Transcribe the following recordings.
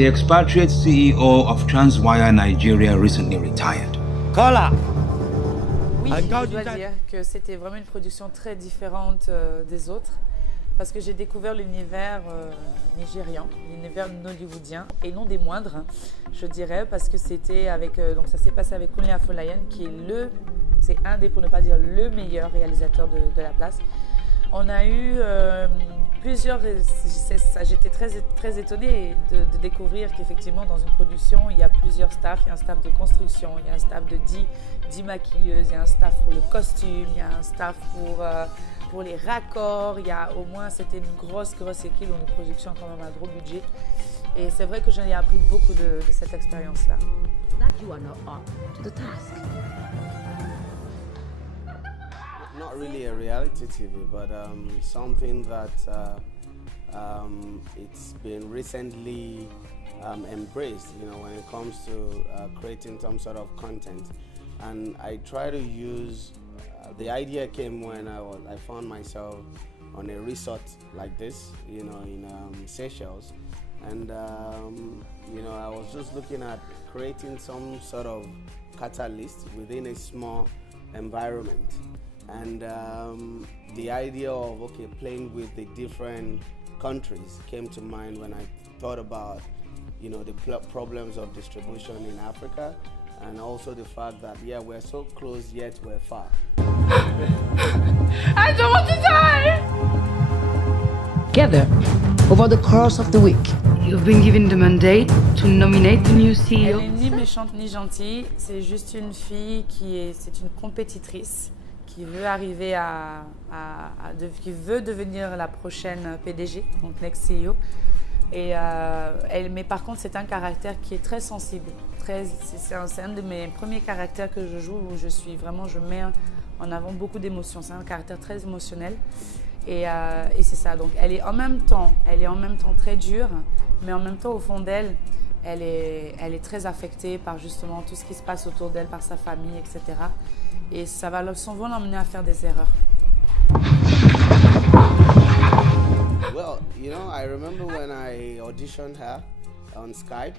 The expatriate CEO of Transwire Nigeria recently retired. Kola! Oui, je dois dire que c'était vraiment une production très différente des autres parce que j'ai découvert l'univers nigérian, l'univers nollywoodien et non des moindres, je dirais, parce que c'était avec, donc ça s'est passé avec Kunle Afolayan qui est c'est un des, pour ne pas dire le meilleur réalisateur de la place. On a eu plusieurs, j'étais très étonnée de découvrir qu'effectivement dans une production, il y a plusieurs staffs. Il y a un staff de construction, il y a un staff de 10 maquilleuses, il y a un staff pour le costume, il y a un staff pour les raccords. Il y a au moins, c'était une grosse équipe dans une production quand même à gros budget. Et c'est vrai que j'en ai appris beaucoup de cette expérience-là. You are not up to the task. Not really a reality TV, but something that it's been recently embraced, when it comes to creating some sort of content. And I try to use, the idea came when I found myself on a resort like this, in Seychelles. And, I was just looking at creating some sort of catalyst within a small environment. And the idea of, playing with the different countries came to mind when I thought about, the problems of distribution in Africa, and also the fact that, we're so close, yet we're far. I don't want to die! Together, over the course of the week, you've been given the mandate to nominate the new CEO. Elle est ni méchante ni gentille, c'est juste une fille c'est une compétitrice qui veut arriver qui veut devenir la prochaine PDG, donc next CEO. Mais par contre, c'est un caractère qui est très sensible. C'est un de mes premiers caractères que je joue où je mets en avant beaucoup d'émotions. C'est un caractère très émotionnel. Et c'est ça. Donc, elle est en même temps très dure, mais en même temps, au fond d'elle, elle est très affectée par justement tout ce qui se passe autour d'elle, par sa famille, etc. Et ça va souvent l'emmener à faire des erreurs. Well, I remember when I auditioned her on Skype.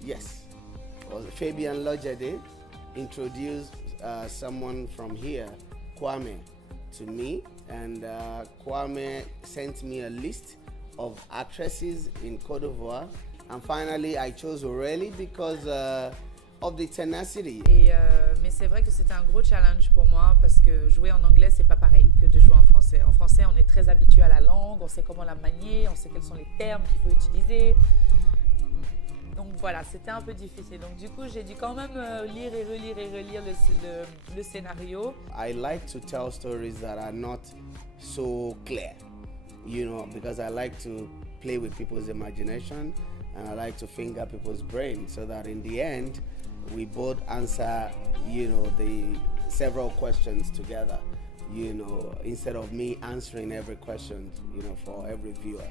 Yes, Fabian Lojade introduced someone from here, Kwame, to me, and Kwame sent me a list of actresses in Côte d'Ivoire, and finally I chose Aurélie because of the tenacity. Mais c'est vrai que c'était un gros challenge pour moi parce que jouer en anglais c'est pas pareil que de jouer en français. En français on est très habitué à la langue, on sait comment la manier, on sait quels sont les termes qu'il faut utiliser. Donc voilà, c'était un peu difficile. Donc du coup j'ai dû quand même lire et relire le scénario. I like to tell stories that are not so clear, because I like to play with people's imagination and I like to finger people's brains so that in the end we both answer, the several questions together, instead of me answering every question, for every viewer.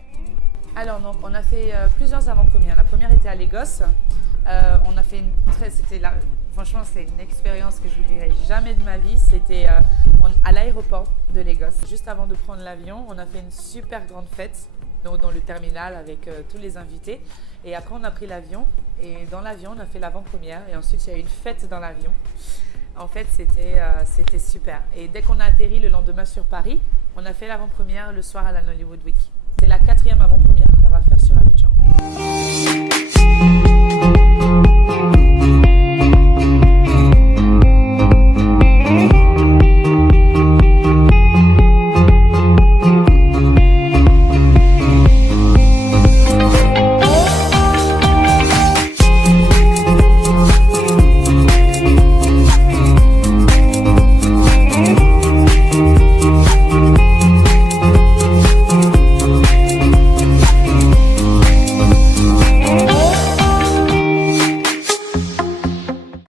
Alors donc on a fait plusieurs avant-premières. La première était à Lagos. On a fait franchement c'est une expérience que je n'oublierai jamais de ma vie. C'était à l'aéroport de Lagos. Juste avant de prendre l'avion, on a fait une super grande fête dans le terminal avec tous les invités. Et après on a pris l'avion et dans l'avion on a fait l'avant-première et ensuite il y a eu une fête dans l'avion. En fait c'était super. Et dès qu'on a atterri le lendemain sur Paris, on a fait l'avant-première le soir à la Nollywood Week. C'est la 4e avant-première qu'on va faire sur Abidjan.